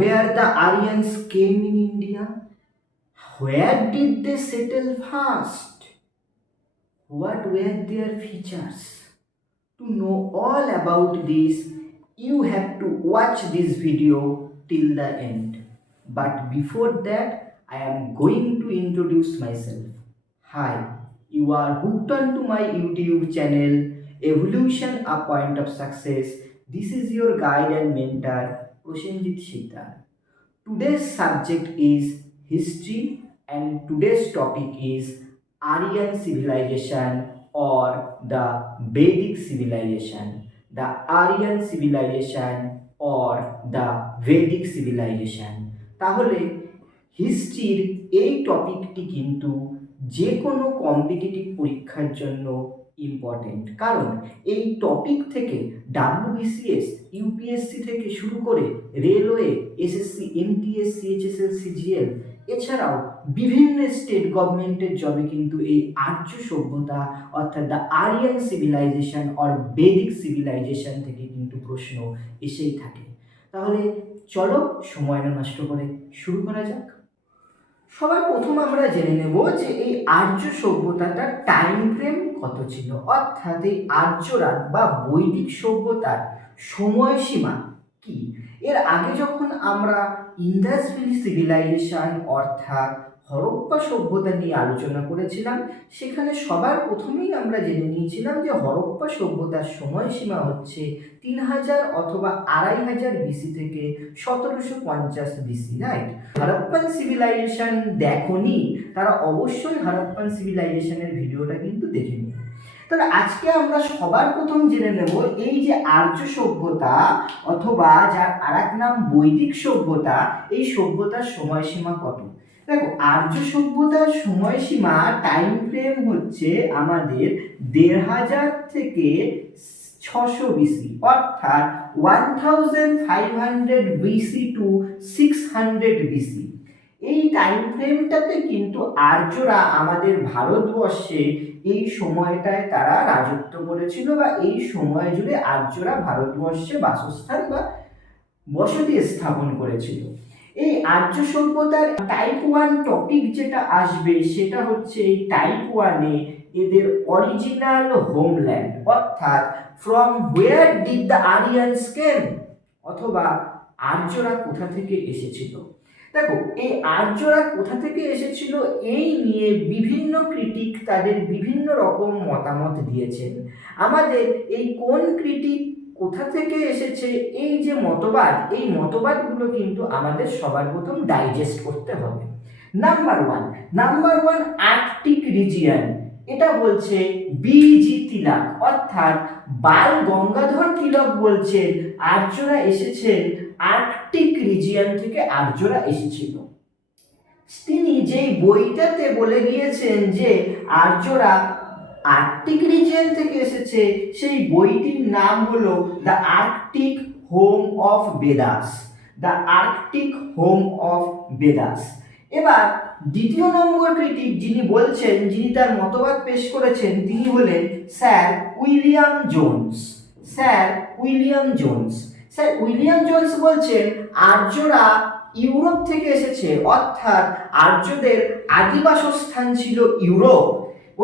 where the Aryans came in India? Where did they settle first? What were their features? To know all about this, you have to watch this video till the end. But before that, I am going to introduce myself. Hi, you are hooked onto my YouTube channel, Evolution A Point of Success. This is your guide and mentor, Prosenjit Siddhar. Today's subject is history and today's topic is Aryan civilization or the Vedic civilization. The Aryan civilization or the Vedic civilization. তাহলে হিস্ট্রির এই টপিকটি কিন্তু যে কোনো competitive পরীক্ষার জন্য important, কারণ এই topic থেকে ডাব্লিউবিসিএস, ইউপিএসসি থেকে শুরু করে railway, SSC, MTS, CHSL, CGL এছাড়াও বিভিন্ন স্টেট গভর্নমেন্টের জবে কিন্তু এই আর্য সভ্যতা অর্থাৎ the Aryan civilization or Vedic civilization থেকে কিন্তু প্রশ্ন এসেই থাকে। তাহলে চলো সময় না নষ্ট করে শুরু করা যাক। সবার প্রথম আমরা জেনে নেব যে এই আর্য সভ্যতাটার টাইম ফ্রেম কত ছিল, অর্থাৎ এই আর্যরা বা বৈদিক সভ্যতার সময়সীমা কি। এর আগে যখন আমরা ইন্দাস ভ্যালি সিভিলাইজেশন অর্থাৎ হরপ্পা সভ্যতা নিয়ে আলোচনা করেছিলাম, সেখানে সবার প্রথমেই আমরা জেনে নিয়েছিলাম যে হরপ্পা সভ্যতার সময়সীমা হচ্ছে 3000 অথবা 2500 বিসি থেকে 1750 বিসি, রাইট। হরপ্পান সিভিলাইজেশন দেখোনি তারা অবশ্যই হরপ্পান সিভিলাইজেশনের ভিডিওটা কিন্তু দেখে নিন। তাহলে আজকে আমরা সবার প্রথম জেনে নেব এই যে আর্য সভ্যতা অথবা যার আরেক নাম বৈদিক সভ্যতা, এই সভ্যতার সময়সীমা কত। দেখো, আর্য সভ্যতার সময়সীমা টাইম ফ্রেম হচ্ছে আমাদের 1500 থেকে 600 বিসি, অর্থাৎ 1500 বিসি টু 600 বিসি। এই টাইম ফ্রেমটাতে কিন্তু আর্যরা আমাদের ভারতবর্ষে এই সময়টায় তারা রাজত্ব করেছিল বা এই সময় জুড়ে আর্যরা ভারতবর্ষে বাসস্থান বা বসতি স্থাপন করেছিল। এই আর্য সভ্যতার টাইপ 1 টপিক যেটা আসবে সেটা হচ্ছে এই টাইপ 1-এ এদের অরিজিনাল হোমল্যান্ড, অর্থাৎ from where did the Aryans came, অথবা আর্যরা কোথা থেকে এসেছিল। দেখো, এই আর্যরা কোথা থেকে এসেছিল এই নিয়ে বিভিন্ন ক্রিটিক তাদের বিভিন্ন রকম মতামত দিয়েছেন। আমাদের এই কোন ক্রিটিক কোথা থেকে এসেছে এই যে মতবাদ, এই মতবাদগুলো কিন্তু আমাদের সবার প্রথম ডাইজেস্ট করতে হবে। নাম্বার ওয়ান আর্কটিক রিজিয়ন, এটা বলছে বিজি তিলক, অর্থাৎ বাল গঙ্গাধর তিলক বলছেন আর্যরা এসেছেন আর্কটিক রিজিয়ন থেকে আর্যরা এসেছিল। তিনি যেই বইটাতে বলে গিয়েছেন যে আর্যরা আর্কটিক রিজিয়ন থেকে এসেছে, সেই বইটির নাম হলো the Arctic home of Vedas, the Arctic home of Vedas. এবার দ্বিতীয় নম্বর ক্রিটিক যিনি বলছেন, যিনি তার মতবাদ পেশ করেছেন, তিনি হলেন sir William Jones. Sir William Jones বলছেন আর্যরা ইউরোপ থেকে এসেছে, অর্থাৎ আর্যদের আদিবাসস্থান ছিল ইউরোপ।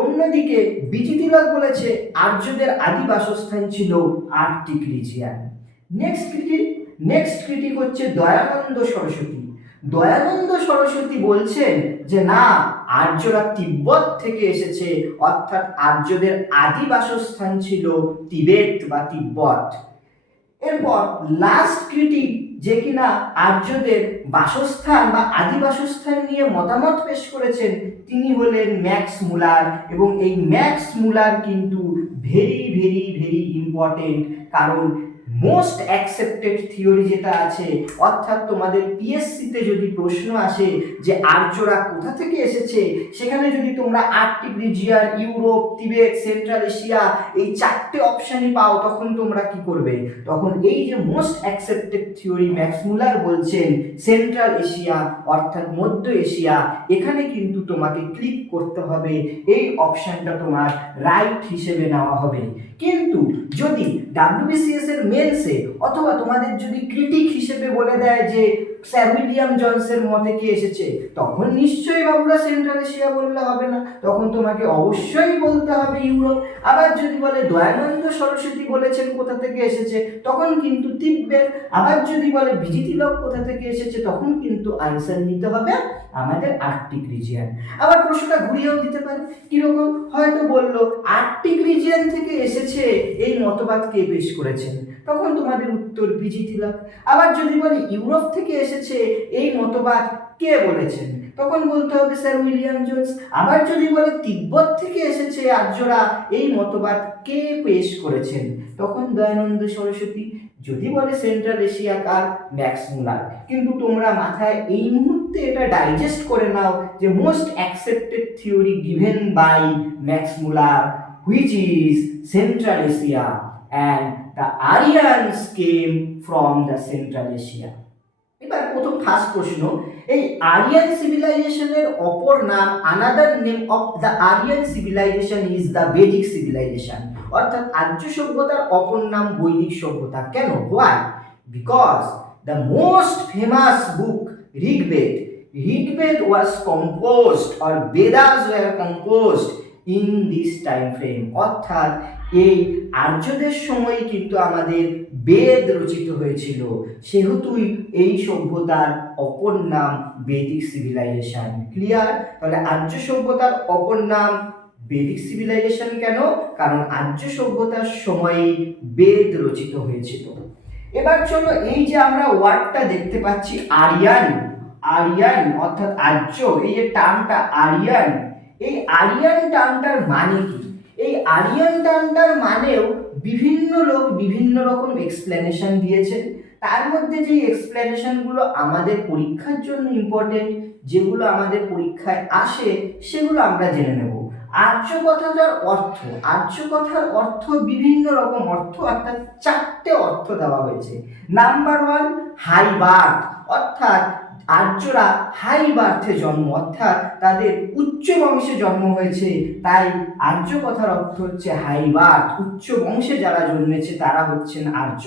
অন্যদিকে বিজি তিলক বলেছে আর্যদের আদিবাসস্থান ছিল আর্কটিক রিজিয়ন। নেক্সট ক্রিটিক হচ্ছে দয়ানন্দ সরস্বতী বলছেন যে না, আর্যরা তিব্বত থেকে এসেছে, অর্থাৎ আর্যদের আদিবাসস্থান ছিল তিবেত বা তিব্বত। এরপর লাস্ট ক্রিটিক যে কিনা আর্যদের বাসস্থান বা আদিবাসস্থান নিয়ে মতামত পেশ করেছেন, তিনি হলেন ম্যাক্স মুলার। এবং এই ম্যাক্স মুলার কিন্তু ভেরি ভেরি ভেরি ইম্পর্টেন্ট, কারণ মোস্ট অ্যাকসেপ্টেড থিওরি যেটা আছে, অর্থাৎ তোমাদের পিএসসিতে যদি প্রশ্ন আসে যে আর্যরা কোথা থেকে এসেছে, সেখানে যদি তোমরা Arctic region, Europe, তিবেত, central Asia এই 4টে অপশানই পাও, তখন তোমরা কি করবে? তখন এই যে মোস্ট অ্যাকসেপ্টেড থিওরি ম্যাক্স মুলার বলছেন সেন্ট্রাল এশিয়া অর্থাৎ মধ্য এশিয়া, এখানে কিন্তু তোমাকে ক্লিক করতে হবে, এই অপশানটা তোমার রাইট হিসেবে নেওয়া হবে। কিন্তু যদি ডাব্লিউবিসিএস এর মেন্সে অথবা তোমাদের যদি ক্রিটিক হিসেবে বলে দেয় যে স্যার উইলিয়াম জনসের মতে কি এসেছে, তখন নিশ্চয়ই বাবুরা সেন্ট্রাল এশিয়া বললে হবে না, তখন তোমাকে অবশ্যই বলতে হবে ইউরোপ। আবার যদি বলে দয়ানন্দ সরস্বতী বলেছেন কোথা থেকে এসেছে, তখন কিন্তু তিব্বত। আবার যদি বলে বিজি তিলক কোথা থেকে এসেছে, তখন কিন্তু আনসার নিতে হবে আমাদের আর্কটিক রিজিয়ন। আবার প্রশ্নটা ঘুরিয়েও দিতে পারে, কিরকম, হয়তো বললো আর্কটিক রিজিয়ন থেকে এসেছে এই মতবাদ কে পেশ করেছেন, তখন তোমাদের উত্তর বিজি তিলক। আবার যদি বলে ইউরোপ থেকে এসেছে এই মতবাদ কে বলেছেন, তখন বলতে হবে স্যার উইলিয়াম জোন্স। আবার যদি বলে তিব্বত থেকে এসেছে আর্যরা এই মতবাদ কে পেশ করেছেন, তখন দয়ানন্দ সরস্বতী। যদি বলে সেন্ট্রাল এশিয়া কার, ম্যাক্স মুলার। কিন্তু তোমরা মাথায় এই মুহূর্তে এটা ডাইজেস্ট করে নাও যে most accepted theory given by Max Muller, which is central Asia and the Aryans came from the central Asia. এবার প্রথম ফার্স্ট প্রশ্ন, এই আরিয়ান সিভিলাইজেশনের অপর নাম, another name of the Aryan civilization is the Vedic civilization, অর্থাৎ আর্য সভ্যতার অপর নাম বৈদিক সভ্যতা। কেন, why? Because the most famous book Rigveda was composed or Vedas were composed in this time frame, অর্থাৎ এই আর্যদের সময় কিন্তু আমাদের বেদ রচিত হয়েছিল, সেহেতুই এই সভ্যতার অপর নাম বেদিক সিভিলাইজেশন। ক্লিয়ার? তাহলে আর্য সভ্যতার অপর নাম বেদিক সিভিলাইজেশন। কেন? কারণ আর্য সভ্যতার সময় বেদ রচিত হয়েছিল। এবার চলো, এই যে আমরা ওয়ার্ডটা দেখতে পাচ্ছি আরিয়ান অর্থাৎ আর্য, এই যে টার্মটা আরিয়ান, এই আরিয়ান টার্মটার মানে কি? এই আরিয়ান টার্মটার মানেও বিভিন্ন লোক বিভিন্ন রকম এক্সপ্লেনেশন দিয়েছেন। তার মধ্যে যে এক্সপ্লেনেশনগুলো আমাদের পরীক্ষার জন্য ইম্পর্টেন্ট, যেগুলো আমাদের পরীক্ষায় আসে, সেগুলো আমরা জেনে নেব। আর্য কথার অর্থ বিভিন্ন রকম অর্থ, অর্থাৎ 4টে অর্থ দেওয়া হয়েছে। নাম্বার 1, হাই বার্থ, অর্থাৎ আর্যরা হাই বার্থে জন্ম, অর্থাৎ তাদের উচ্চ বংশে জন্ম হয়েছে, তাই আর্য কথার অর্থ হচ্ছে হাই বার্থ, উচ্চ বংশে যারা জন্মেছে তারা হচ্ছেন আর্য।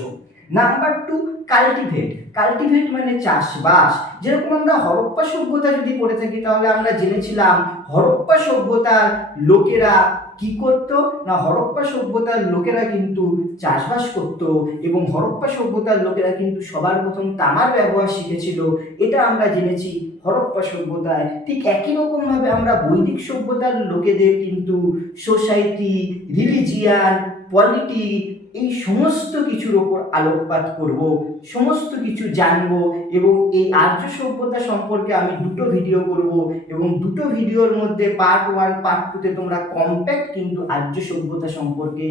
নাম্বার 2, কাল্টিভেট মানে চাষবাস। যেরকম আমরা হরপ্পা সভ্যতা যদি পড়ে থাকি, তাহলে আমরা জেনেছিলাম হরপ্পা সভ্যতার লোকেরা কি করতো না, হরপ্পা সভ্যতার লোকেরা কিন্তু চাষবাস করত, এবং হরপ্পা সভ্যতার লোকেরা কিন্তু সবার প্রথম তামার ব্যবহার শিখেছিল, এটা আমরা জেনেছি হরপ্পা সভ্যতায়। ঠিক একই রকম ভাবে আমরা বৈদিক সভ্যতার লোকেদের কিন্তু সোসাইটি, রিলিজিয়ান, পলিটি, এই সমস্ত কিছুর ওপর আলোকপাত করব, সমস্ত কিছু জানব, এবং এই আর্য সভ্যতা সম্পর্কে আমি 2টো ভিডিও করব, এবং 2টো ভিডিওর মধ্যে পার্ট 1 পার্ট 2তে তোমরা কম্প্যাক্ট কিন্তু আর্য সভ্যতা সম্পর্কে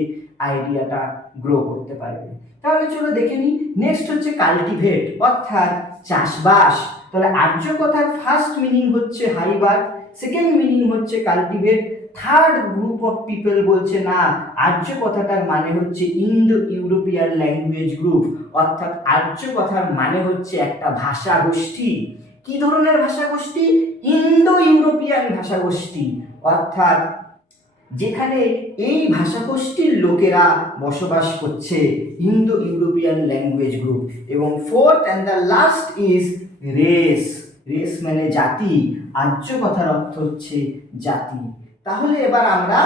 আইডিয়াটা গ্রো করতে পারবে। তাহলে চলো দেখে নিই। নেক্সট হচ্ছে কাল্টিভেট, অর্থাৎ চাষবাস। তাহলে আর্য কথার ফার্স্ট মিনিং হচ্ছে হাই বার্থ, সেকেন্ড মিনিং হচ্ছে cultivate, third group of people বলছে না, আর্য কথাটার মানে হচ্ছে ইন্দো ইউরোপিয়ান ল্যাঙ্গুয়েজ গ্রুপ, অর্থাৎ আর্য কথার মানে হচ্ছে একটা ভাষা গোষ্ঠী। কি ধরনের ভাষা গোষ্ঠী? ইন্দো ইউরোপিয়ান ভাষা গোষ্ঠী, অর্থাৎ যেখানে এই ভাষাগোষ্ঠীর লোকেরা বসবাস করছে, ইন্দো ইউরোপিয়ান ল্যাঙ্গুয়েজ গ্রুপ। এবং fourth and the last is race মানে জাতি, আর্য কথার অর্থ হচ্ছে জাতি। তাহলে এবার আমরা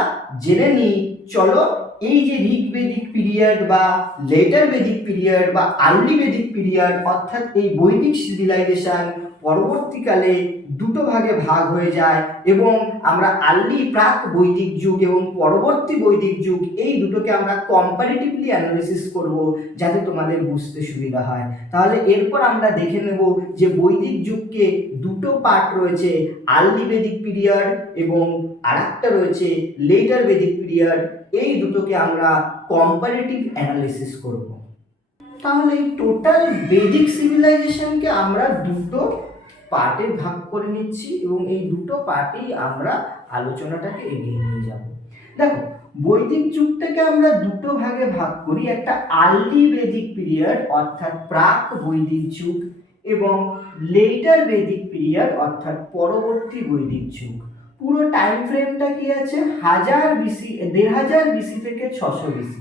জেনে নিই, চলো, এই যে ঋগ্বেদিক পিরিয়ড বা লেটার বেদিক পিরিয়ড বা আর্লি বেদিক পিরিয়ড, অর্থাৎ এই বৈদিক সিভিলাইজেশন পরবর্তীকালে 2টো ভাগে ভাগ হয়ে যায়, এবং আমরা আর্লি প্রাক বৈদিক যুগ এবং পরবর্তী বৈদিক যুগ, এই দুটোকে আমরা কম্পারেটিভলি অ্যানালিসিস করব, যাতে তোমাদের বুঝতে সুবিধা হয়। তাহলে এরপর আমরা দেখে নেব যে বৈদিক যুগকে 2টো পার্ট রয়েছে, আর্লি বেদিক পিরিয়ড এবং আরেকটা রয়েছে লেটার বেদিক পিরিয়ড, এই দুটোকে আমরা কম্পারেটিভ অ্যানালিসিস করব। তাহলে টোটাল বেদিক সিভিলাইজেশনকে আমরা 2টো পার্টে ভাগ করে নিচ্ছি, এবং এই 2টো পার্টেই আমরা আলোচনাটাকে এগিয়ে নিয়ে যাব। দেখো, বৈদিক যুগটাকে আমরা 2টো ভাগে ভাগ করি, একটা আর্লি বেদিক পিরিয়ড অর্থাৎ প্রাক বৈদিক যুগ, এবং লেটার বেদিক পিরিয়ড অর্থাৎ পরবর্তী বৈদিক যুগ। পুরো টাইম ফ্রেমটা কি আছে? 1000 BC, 1500 BC থেকে 600 BC,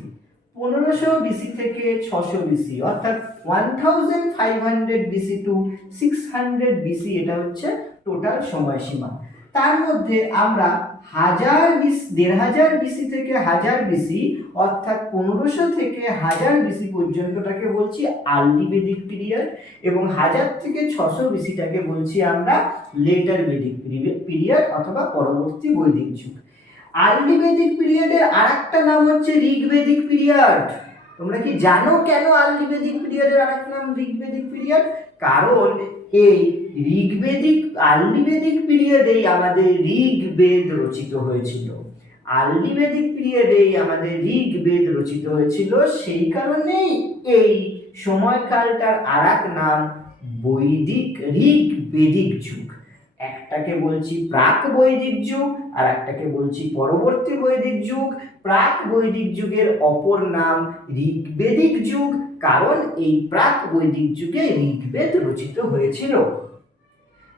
1500 BC থেকে 600 BC, অর্থাৎ 1500 BC টু 600 BC, এটা হচ্ছে টোটাল সময়সীমা। তার মধ্যে আমরা 1500 BC থেকে 1000 BC, অর্থাৎ 1500 থেকে 1000 BC পর্যন্তটাকে বলছি আর্লি বেদিক পিরিয়ড, এবং 1000 থেকে 600 BC-টাকে বলছি আমরা লেটার বেদিক পিরিয়ড অথবা পরবর্তী বৈদিক যুগ। আর্লি বেদিক পিরিয়ডের আরেকটা নাম হচ্ছে ঋগ্বেদিক পিরিয়ড। তোমরা কি জানো কেন আর্লি বেদিক পিরিয়ডের আরেকটা নাম ঋগ্বেদিক পিরিয়ড? কারণ এই আর্লি বেদিক পিরিয়ডেই আমাদের ঋগ্বেদ রচিত হয়েছিল। আর্লি বেদিক পিরিয়ডেই আমাদের ঋগ্বেদ রচিত হয়েছিল, সেই কারণেই এই সময়কালটার আরেক নাম ঋগ্বেদিক যুগ। একটাকে বলছি প্রাক বৈদিক যুগ আর একটাকে বলছি পরবর্তী বৈদিক যুগ। প্রাক বৈদিক যুগের অপর নাম ঋগ্বেদিক যুগ, কারণ এই প্রাক বৈদিক যুগে ঋগ্বেদ রচিত হয়েছিল।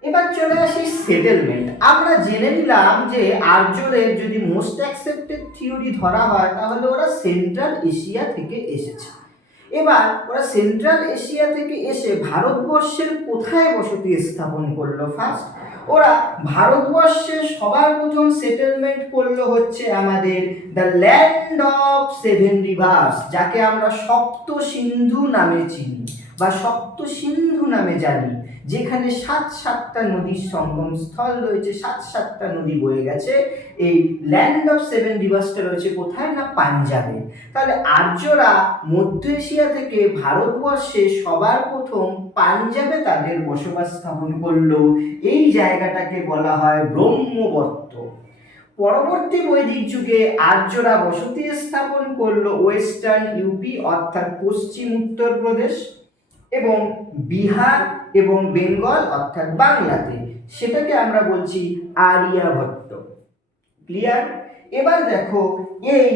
এবার চলে আসি সেটেলমেন্ট। আমরা জেনে নিলাম যে আর্যদের যদি মোস্ট অ্যাকসেপ্টেড থিওরি ধরা হয় তাহলে ওরা সেন্ট্রাল এশিয়া থেকে এসেছে। এবার ওরা সেন্ট্রাল এশিয়া থেকে এসে ভারতবর্ষের কোথায় বসতি স্থাপন করলো? ফার্স্ট ওরা ভারতবর্ষে সবার প্রথম সেটেলমেন্ট করলো হচ্ছে আমাদের দ্য ল্যান্ড অফ 7 রিভার্স, যাকে আমরা সপ্ত সিন্ধু নামে চিনি বা সপ্ত সিন্ধু নামে জানি, যেখানে 7টা নদীর সঙ্গম স্থল রয়েছে, 7টা নদী বয়ে গেছে। এই ল্যান্ড অফ 7 রিভার্সটা রয়েছে কোথায়? না পাঞ্জাবে। তাহলে আর্যরা মধ্য এশিয়া থেকে ভারতবর্ষে সবার প্রথম পাঞ্জাবে তাদের বসবাস স্থাপন করলো। এই জায়গাটাকে বলা হয় ব্রহ্মবর্ত। পরবর্তী বৈদিক যুগে আর্যরা বসতি স্থাপন করলো ওয়েস্টার্ন ইউপি, অর্থাৎ পশ্চিম উত্তরপ্রদেশ, এবং বিহার এবং বেঙ্গল অর্থাৎ বাংলাতে। সেটাকে আমরা বলছি আর্যাভট্ট। ক্লিয়ার? এবার দেখো এই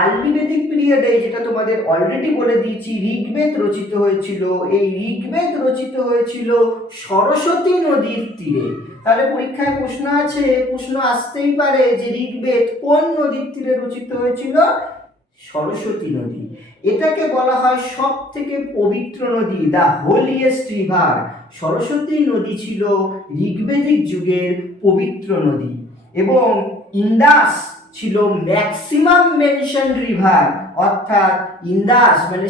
আর্লি বেদিক পিরিয়ডে, যেটা তোমাদের অলরেডি বলে দিয়েছি, ঋগ্বেদ রচিত হয়েছিল। এই ঋগ্বেদ রচিত হয়েছিল সরস্বতী নদীর তীরে। তাহলে পরীক্ষায় প্রশ্ন আসতেই পারে যে ঋগ্বেদ কোন নদীর তীরে রচিত হয়েছিল? সরস্বতী নদী। এটাকে বলা হয় সব থেকে পবিত্র নদী, দ্য হোলিয়েস্ট রিভার। সরস্বতী নদী ছিল ঋগ্বেদিক যুগের পবিত্র নদী, এবং ইন্দাস ছিল ম্যাক্সিমাম মেনশনড রিভার, অর্থাৎ ইন্দাস মানে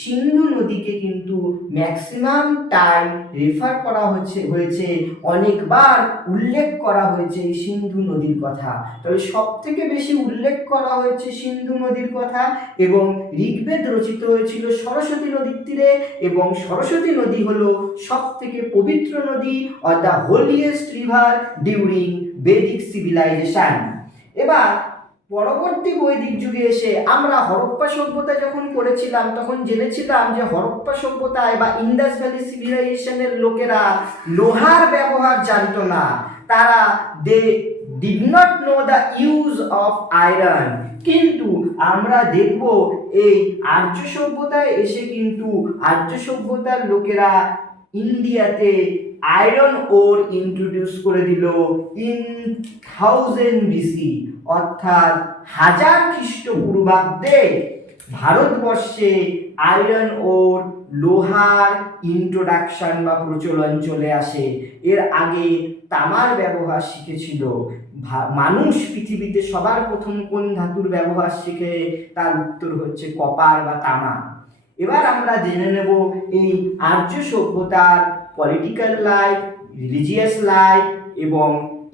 সিন্ধু নদীকে কিন্তু ম্যাক্সিমাম টাইম রেফার করা হয়েছে, অনেকবার উল্লেখ করা হয়েছে এই সিন্ধু নদীর কথা। তবে সব থেকে বেশি উল্লেখ করা হয়েছে সিন্ধু নদীর কথা, এবং ঋগ্বেদ রচিত হয়েছিল সরস্বতী নদীর তীরে, এবং সরস্বতী নদী হলো সব থেকে পবিত্র নদী, or the holiest river during Vedic civilization. এবার পরবর্তী বৈদিক যুগে এসে আমরা হরপ্পা সভ্যতা যখন করেছিলাম তখন জেনেছিলাম যে হরপ্পা সভ্যতায় বা ইন্দাস ভ্যালি সিভিলাইজেশনের লোকেরা লোহার ব্যবহার জানতো না। তারা did not know the use of iron। কিন্তু আমরা দেখব এই আর্য সভ্যতায় এসে কিন্তু আর্য সভ্যতার লোকেরা ইন্ডিয়াতে আয়রন ওর ইন্ট্রোডিউস করে দিল ইন 1000 BC, অর্থাৎ 1000 খ্রিস্টপূর্বাব্দে ভারতবর্ষে আয়রন ওর লোহার ইন্ট্রোডাকশন বা প্রচলন চলে আসে। এর আগে তামার ব্যবহার শিখেছিল মানুষ। পৃথিবীতে সবার প্রথম কোন ধাতুর ব্যবহার শিখে? তার উত্তর হচ্ছে কপার বা তামা। এবার আমরা জেনে নেব এই আর্য সভ্যতার পলিটিক্যাল লাইফ, রিলিজিয়াস লাইফ এবং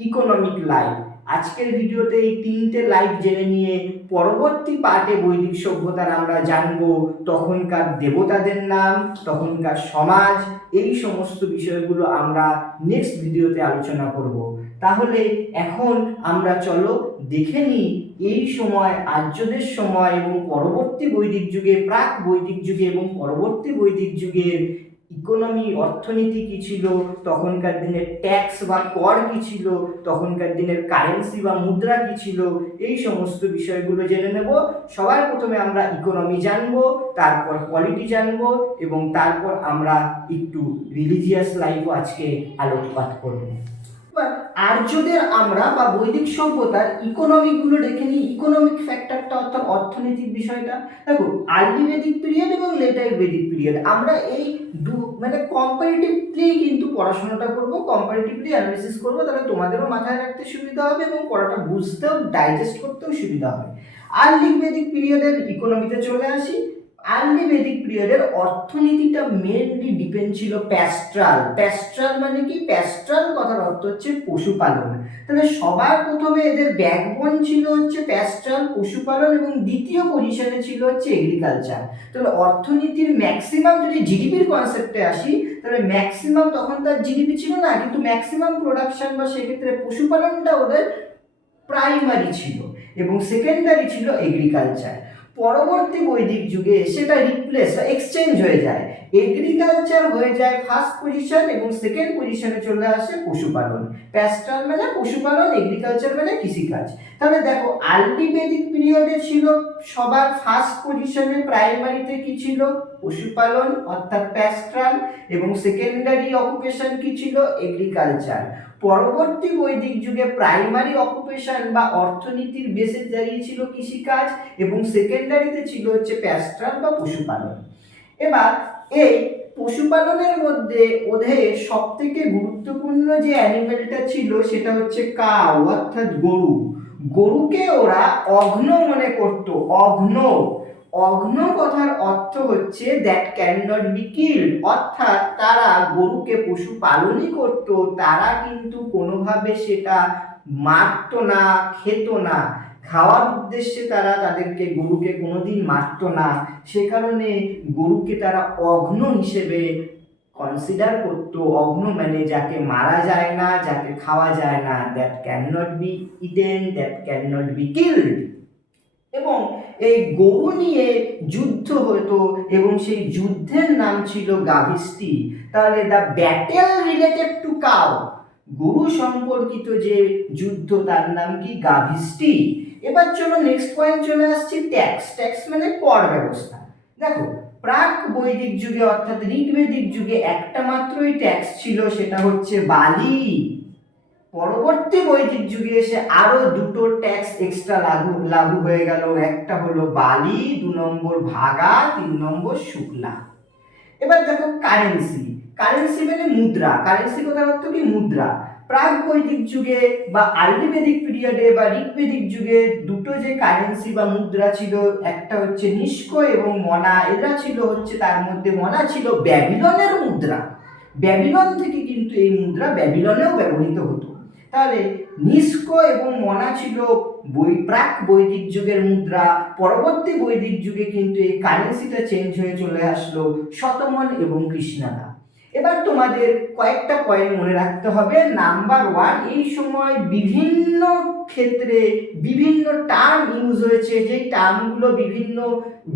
ইকোনমিক লাইফ। আজকের ভিডিওতে এই 3টে লাইফ জেনে নিয়ে পরবর্তী পার্টে বৈদিক সভ্যতার আমরা জানবো তখনকার দেবতাদের নাম, তখনকার সমাজ, এই সমস্ত বিষয়গুলো আমরা নেক্সট ভিডিওতে আলোচনা করব। তাহলে এখন আমরা চলো দেখে নিই এই সময় আর্যদের সময় এবং পরবর্তী বৈদিক যুগে, প্রাক বৈদিক যুগে এবং পরবর্তী বৈদিক যুগের ইকোনমি, অর্থনীতি কি ছিল, তখনকার দিনের ট্যাক্স বা কর কি ছিল, তখনকার দিনের কারেন্সি বা মুদ্রা কি ছিল, এই সমস্ত বিষয়গুলো জেনে নেব। সবার প্রথমে আমরা ইকোনমি জানবো, তারপর পলিটি জানবো, এবং তারপর আমরা একটু রিলিজিয়াস লাইফও আজকে আলোকপাত করব। আর্যদের আমরা বা বৈদিক সভ্যতার ইকোনমিকগুলো দেখে নিই, ইকোনমিক ফ্যাক্টরটা অর্থাৎ অর্থনৈতিক বিষয়টা। দেখো আর্লি বেদিক পিরিয়ড এবং লেটার বেদিক পিরিয়ড আমরা এই মানে কম্পারেটিভলি কিন্তু পড়াশোনাটা করব, কম্পারেটিভলি অ্যানালিসিস করব, তাহলে তোমাদেরও মাথায় রাখতে সুবিধা হবে এবং পড়াটা বুঝতেও ডাইজেস্ট করতেও সুবিধা হবে। আর্লি বেদিক পিরিয়ডের ইকোনমিতে চলে আসি। আর্লি বেদিক পিরিয়ডের অর্থনীতিটা মেনলি ডিপেন্ড ছিল প্যাস্ট্রাল। প্যাস্ট্রাল মানে কি? প্যাস্ট্রাল কথার অর্থ হচ্ছে পশুপালন। তাহলে সবার প্রথমে এদের ব্যাকবোন ছিল হচ্ছে প্যাস্ট্রাল পশুপালন এবং দ্বিতীয় পজিশনে ছিল হচ্ছে এগ্রিকালচার। তাহলে অর্থনীতির ম্যাক্সিমাম, যদি জিডিপির কনসেপ্টে আসি, তাহলে ম্যাক্সিমাম তখন তার জিডিপি ছিল না, কিন্তু ম্যাক্সিমাম প্রোডাকশন বা সেক্ষেত্রে পশুপালনটা ওদের প্রাইমারি ছিল এবং সেকেন্ডারি ছিল এগ্রিকালচার। পরবর্তী বৈদিক যুগে সেটা রিপ্লেস বা এক্সচেঞ্জ হয়ে যায়, এগ্রিকালচার হয়ে যায় ফার্স্ট পজিশন এবং সেকেন্ড পজিশনে চলে আসে পশুপালন। প্যাস্ট্রাল মানে পশুপালন, এগ্রিকালচার মানে কৃষিকাজ। তাহলে দেখো আর্লি বেদিক পিরিয়ডে ছিল সবার ফার্স্ট পজিশনে প্রাইমারিতে কি ছিল? পশুপালন অর্থাৎ প্যাস্ট্রাল, এবং সেকেন্ডারি অকুপেশন কি ছিল? এগ্রিকালচার। পরবর্তী বৈদিক যুগে প্রাইমারি অকুপেশন বা অর্থনীতির বেসে দাঁড়িয়েছিল কৃষিকাজ এবং সেকেন্ডারিতে ছিল হচ্ছে প্যাস্ট্রাল বা পশুপালন। এবার এই পশুপালনের মধ্যে ওদের সব থেকে গুরুত্বপূর্ণ যে অ্যানিমেলটা ছিল সেটা হচ্ছে কাউ অর্থাৎ গরু। গরুকে ওরা অঘ্ন মনে করত। অঘ্ন, অঘ্ন কথার অর্থ হচ্ছে that can not be killed, অর্থাৎ তারা গরুকে পশু পালনই করত, তারা কিন্তু কোনোভাবে সেটা মারতো না, খেত না। খাওয়ার উদ্দেশ্যে তারা তাদেরকে গরুকে কোনোদিন মারতো না, সে কারণে গরুকে তারা অঘ্ন হিসেবে কনসিডার করত। অঘ্ন মানে যাকে মারা যায় না, যাকে খাওয়া যায় না, that can not be eaten, that can not be killed. এবং এই গরু নিয়ে যুদ্ধ হতো এবং সেই যুদ্ধের নাম ছিল গাভিষ্টি। তাহলে the battle related to cow, গরু সম্পর্কিত যে যুদ্ধ তার নাম কি? গাভিষ্টি। এবার চলো নেক্সট পয়েন্ট চলে আসছি, ট্যাক্স। ট্যাক্স মানে কর ব্যবস্থা। দেখো প্রাক বৈদিক যুগে অর্থাৎ ঋগ্বেদিক যুগে একটা মাত্রই ট্যাক্স ছিল, সেটা হচ্ছে বালি। পরবর্তী বৈদিক যুগে এসে আরো দুটো ট্যাক্স এক্সট্রা লাগু হয়ে গেল, একটা হলো বালি, 2 নম্বর ভাগা, 3 নম্বর শুক্লা। এবার দেখো কারেন্সি। কারেন্সি মানে মুদ্রা। কারেন্সি কথার অর্থ কি? মুদ্রা। প্রাক বৈদিক যুগে বা আর্লি বেদিক পিরিয়ডে বা ঋগ্বেদিক যুগে দুটো যে কারেন্সি বা মুদ্রা ছিল, একটা হচ্ছে নিষ্ক এবং মনা। এরা ছিল হচ্ছে, তার মধ্যে মনা ছিল ব্যাবিলনের মুদ্রা। ব্যাবিলন থেকে কিন্তু এই মুদ্রা ব্যাবিলনেও ব্যবহৃত হতো। তাহলে নিষ্ক এবং মনা ছিল প্রাক বৈদিক যুগের মুদ্রা। পরবর্তী বৈদিক যুগে কিন্তু এই কারেন্সিটা চেঞ্জ হয়ে চলে আসলো শতমন এবং কৃষ্ণাদা। এবার তোমাদের কয়েকটা পয়েন্ট মনে রাখতে হবে। নাম্বার 1, এই সময় বিভিন্ন ক্ষেত্রে বিভিন্ন টার্ম ইউজ হয়েছে, যে টার্মগুলো বিভিন্ন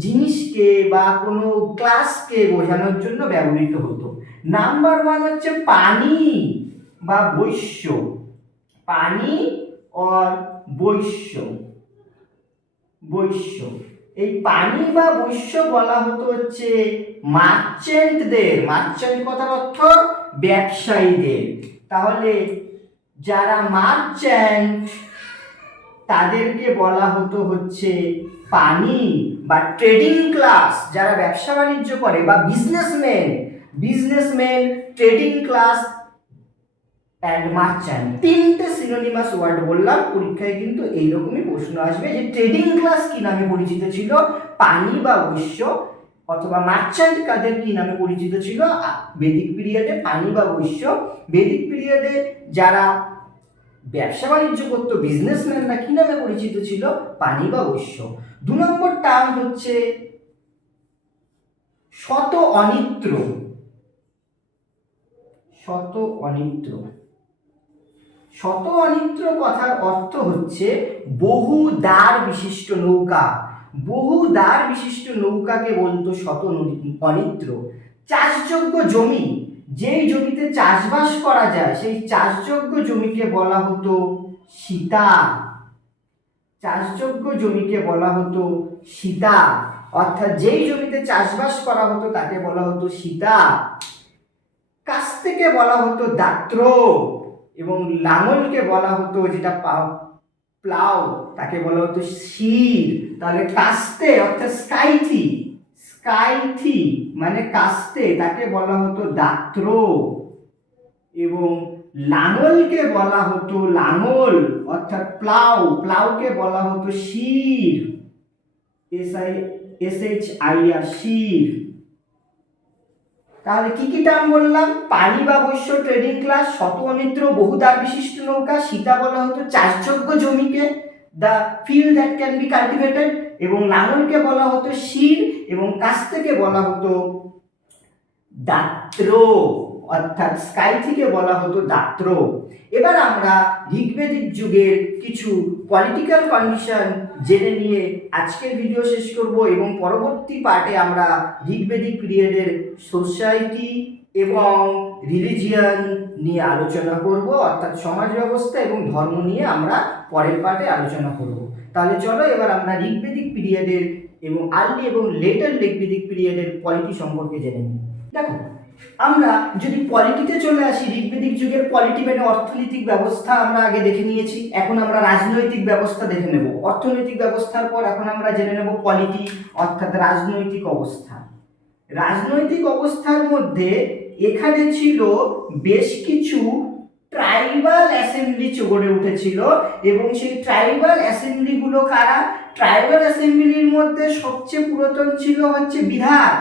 জিনিসকে বা কোনো ক্লাসকে বোঝানোর জন্য ব্যবহৃত হতো। নাম্বার 1 হচ্ছে পানি বা বৈশ্য। পানি और বৈশ্য। বৈশ্য, এই পানি বা বৈশ্য বলা হতো হচ্ছে মার্চেন্টদের। মার্চেন্ট কথার অর্থ ব্যবসায়ীদের। তাহলে যারা মার্চেন্ট তাদেরকে বলা হতো হচ্ছে পানি বা ট্রেডিং ক্লাস। যারা ব্যবসা বাণিজ্য করে বা businessman, trading class and merchant, তিনটে সিনোনিমাস ওয়ার্ড বললাম। পরীক্ষায় কিন্তু এইরকমই প্রশ্ন আসবে যে ট্রেডিং ক্লাস কি নামে পরিচিত ছিল? পানি বা বৈশ্য। অথবা মার্চেন্ট কাদের কি নামে পরিচিত ছিল বেদিক পিরিয়ডে? পানি বা বৈশ্য। বেদিক পিরিয়ডে যারা ব্যবসা বাণিজ্য করত, বিজনেসম্যানরা কি নামে পরিচিত ছিল? পানি বা বৈশ্য। 2 নম্বর টার্ম হচ্ছে শত অনিত্র। শত অনিত্র। শত অনিত্র কথার অর্থ হচ্ছে বহু দ্বার বিশিষ্ট নৌকা। বহু দ্বার বিশিষ্ট নৌকাকে বলতো শত অনিত্র। চাষযোগ্য জমি, যেই জমিতে চাষবাস করা যায় সেই চাষযোগ্য জমিকে বলা হতো সীতা। চাষযোগ্য জমিকে বলা হতো সীতা, অর্থাৎ যেই জমিতে চাষবাস করা হতো তাকে বলা হতো সীতা। কাছ থেকে বলা হতো দাত্র। এবং লাঙলকে বলা হতো যেটা প্লাউ, তাকে বলা হতো শির। তাহলে কাস্তে অর্থাৎ স্কাইথি, স্কাইথি মানে কাস্তে, তাকে বলা হতো দাত্র। এবং লাঙলকে বলা হতো লাঙল অর্থাৎ প্লাউ, প্লাউকে বলা হতো শির, SHIR শির। তাহলে কি কি টার্ম বললাম? পানি বা বৈশ্য ট্রেডিং ক্লাস, শত অনিদ্র বহুদার বিশিষ্ট নৌকা, সীতা বলা হতো চাষযোগ্য জমিকে, the field that can be cultivated, এবং লাঙলকে বলা হতো শির, এবং কাস্তেকে বলা হতো দাত্র অর্থাৎ স্কাইথিকে বলা হতো দাত্র। এবার আমরা ঋগ্বেদিক যুগের কিছু পলিটিক্যাল কন্ডিশন জেনে নিয়ে আজকের ভিডিও শেষ করব, এবং পরবর্তী পার্টে আমরা ঋগ্বেদিক পিরিয়ডের সোসাইটি এবং রিলিজিয়ান নিয়ে আলোচনা করব, অর্থাৎ সমাজ ব্যবস্থা এবং ধর্ম নিয়ে আমরা পরের পার্টে আলোচনা করব। তাহলে চলো এবার আমরা ঋগ্বেদিক পিরিয়ডের এবং আর্লি এবং লেটার ঋগ্বেদিক পিরিয়ডের পলিটি সম্পর্কে জেনে নিই। দেখো, আমরা যদি পলিটিতে চলে আসি, ঋগ্বেদিক যুগের পলিটি মানে অর্থনৈতিক ব্যবস্থা আমরা আগে দেখে নিয়েছি। এখন আমরা রাজনৈতিক ব্যবস্থা দেখে নেব। অর্থনৈতিক ব্যবস্থার পর এখন আমরা জেনে নেব পলিটি অর্থাৎ রাজনৈতিক অবস্থা। রাজনৈতিক অবস্থার মধ্যে এখানে ছিল বেশ কিছু ট্রাইবাল অ্যাসেম্বলি গড়ে উঠেছিল, এবং সেই ট্রাইবাল অ্যাসেম্বলিগুলো কারা? ট্রাইবাল অ্যাসেম্বলির মধ্যে সবচেয়ে পুরাতন ছিল হচ্ছে বিহার।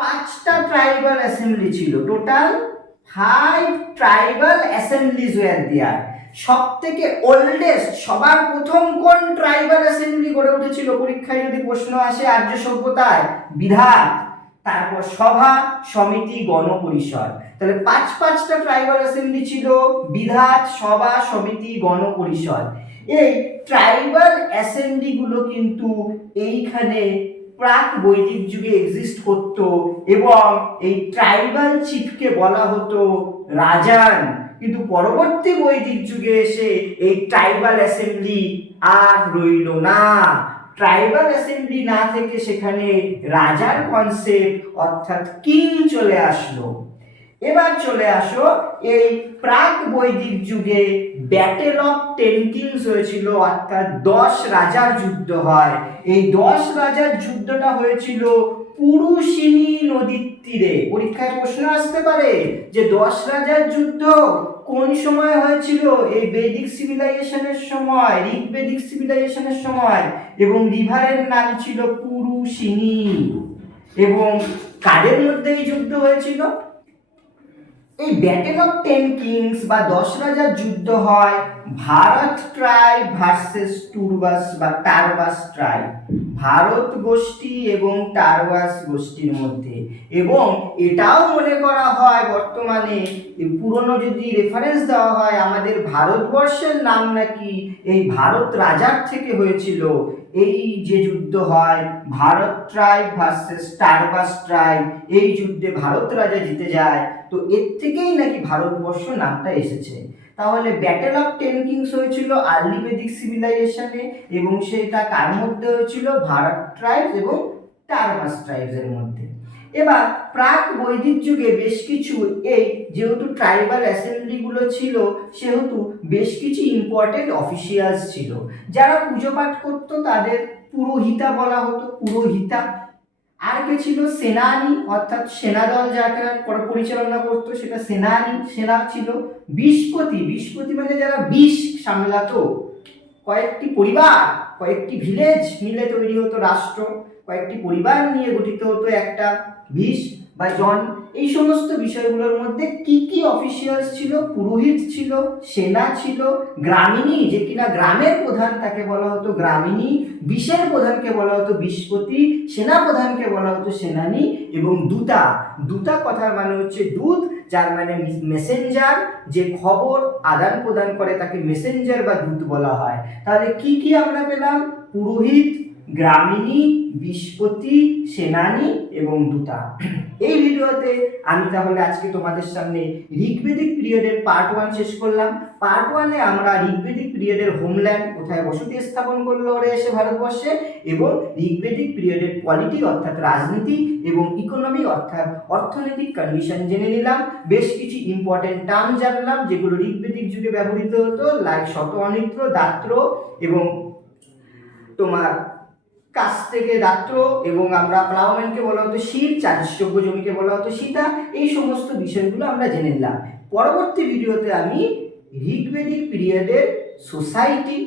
5টা ট্রাইবাল অ্যাসেম্বলি ছিল, টোটাল 5 ট্রাইবাল অ্যাসেম্বলিজ ওয়্যার দেয়ার। সব থেকে ওল্ডেস্ট, সবার প্রথম কোন ট্রাইবাল অ্যাসেম্বলি গড়ে উঠেছিল পরীক্ষায় যদি প্রশ্ন আসে আর্য সভ্যতায়? বিহার। তারপর সভা, সমিতি, গণপরিষদ। তাহলে 5টা ট্রাইবাল অ্যাসেম্বলি ছিল, বিধাত, সভা, সমিতি, গণপরিষদ। এই ট্রাইবাল অ্যাসেম্বলিগুলো কিন্তু এইখানে প্রাক বৈদিক যুগে এক্সিস্ট করত, এবং এই ট্রাইবাল চিফকে বলা হতো রাজান। কিন্তু পরবর্তী বৈদিক যুগে এসে এই ট্রাইবাল অ্যাসেম্বলি আর রইল না। ট্রাইবাল অ্যাসেম্বলি না থেকে সেখানে রাজার কনসেপ্ট অর্থাৎ কিং চলে আসলো। এবার চলে আসো এই প্রাক বৈদিক যুগে ব্যাটেল অফ 10 কিংস হয়েছিল, অর্থাৎ 10 রাজার যুদ্ধ হয়। এই 10 রাজার যুদ্ধটা হয়েছিল পুরুষিনী নদীর তীরে। পরীক্ষায় প্রশ্ন আসতে পারে যে 10 রাজার যুদ্ধ কোন সময় হয়েছিল? এই বৈদিক সিভিলাইজেশনের সময়, ঋগ্বেদিক সিভিলাইজেশনের সময়, এবং রিভারের নাম ছিল পুরুষিনী। এবং কাদের মধ্যে এই যুদ্ধ হয়েছিল? এই ব্যাটেল অফ 10 কিংস বা 10 রাজার যুদ্ধ হয় ভারত ট্রাইব ভার্সেস টুরবাস বা টারবাস ট্রাইব, ভারত গোষ্ঠী এবং টারবাস গোষ্ঠীর মধ্যে। এবং এটাও মনে করা হয় বর্তমানে, পুরনো যদি রেফারেন্স দেওয়া হয়, আমাদের ভারতবর্ষের নাম নাকি এই ভারত রাজার থেকে হয়েছিল। এই যে যুদ্ধ হয় ভারত ট্রাইব ভার্সেস টারবাস ট্রাইব, এই যুদ্ধে ভারত রাজা জিতে যায়, তো এর থেকেই নাকি ভারতবর্ষ নামটা এসেছে। তাহলে ব্যাটেল অফ 10 কিংস হয়েছিল আর্লি বেদিক সিভিলাইজেশনে, এবং সেটা কার মধ্যে হয়েছিল? ভারত ট্রাইবস এবং টারবাস ট্রাইবসের মধ্যে। এবার প্রাক বৈদিক যুগে বেশ কিছু, এই যেহেতু ট্রাইবাল অ্যাসেম্বলিগুলো ছিল সেহেতু বেশ কিছু ইম্পর্টেন্ট অফিসিয়ালস ছিল যারা পুজো পাঠ করতো, তাদের পুরোহিতা বলা হতো, পুরোহিতা। আর কে ছিল? সেনানি অর্থাৎ সেনাদল যারা পরিচালনা করতো সেটা সেনানি, সেনা ছিল। বিশপতি, বিশপতি মানে যারা বিষ সামলাতো। কয়েকটি পরিবার, কয়েকটি ভিলেজ মিলে তৈরি হতো রাষ্ট্র, কয়েকটি পরিবার নিয়ে গঠিত হতো একটা বিষ বা জন। এই সমস্ত বিষয়গুলোর মধ্যে কি কি অফিসিয়ালস ছিল? পুরোহিত ছিল, সেনা ছিল, গ্রামিনী যে কিনা গ্রামের প্রধান তাকে বলা হতো গ্রামিনী, বিশের প্রধানকে বলা হতো বিশপতি, সেনা প্রধানকে বলা হতো সেনানী, এবং দূতা। দূতা কথার মানে হচ্ছে দূত, যার মানে মেসেঞ্জার, যে খবর আদান প্রদান করে তাকে মেসেঞ্জার বা দূত বলা হয়। তাহলে কি কি আমরা পেলাম? পুরোহিত, গ্রামিনী, বিশপতি, সেনানী এবং দূতা। এই ভিডিওতে আমি তাহলে আজকে তোমাদের সামনে ঋগ্বেদিক পিরিয়ডের পার্ট 1 শেষ করলাম। পার্ট 1-এ আমরা ঋগ্বেদিক পিরিয়ডের হোমল্যান্ড, কোথায় বসতি স্থাপন করলো ওরা এসে ভারতবর্ষে, এবং ঋগ্বেদিক পিরিয়ডের পলিটি অর্থাৎ রাজনীতি এবং ইকোনমি অর্থাৎ অর্থনৈতিক কন্ডিশন জেনে নিলাম। বেশ কিছু ইম্পর্টেন্ট টার্ম জানলাম যেগুলো ঋগ্বেদিক যুগে ব্যবহৃত হতো, লাইক শত অনিত্র, দাত্র এবং তোমার কাছ থেকে দাত্র, এবং আমরা প্লাউম্যানকে বলা হতো শীত, চাষযোগ্য জমিকে বলা হতো সীতা। এই সমস্ত বিষয়গুলো আমরা জেনে নিলাম। পরবর্তী ভিডিওতে আমি ঋগ্বেদিক পিরিয়ডের সোসাইটি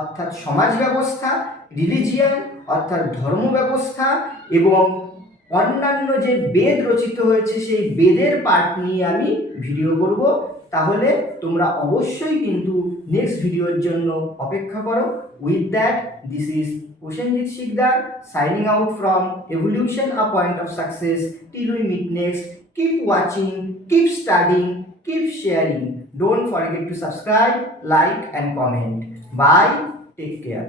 অর্থাৎ সমাজ ব্যবস্থা, রিলিজিয়ান অর্থাৎ ধর্ম ব্যবস্থা এবং অন্যান্য যে বেদ রচিত হয়েছে সেই বেদের পার্ট নিয়ে আমি ভিডিও করব। তাহলে তোমরা অবশ্যই কিন্তু নেক্সট ভিডিওর জন্য অপেক্ষা করো। With that, this is Prosenjit Sikdar signing out from Evolution, a Point of Success. Till we meet next, keep watching, keep studying, keep sharing. Don't forget to subscribe, like and comment. Bye. Take care.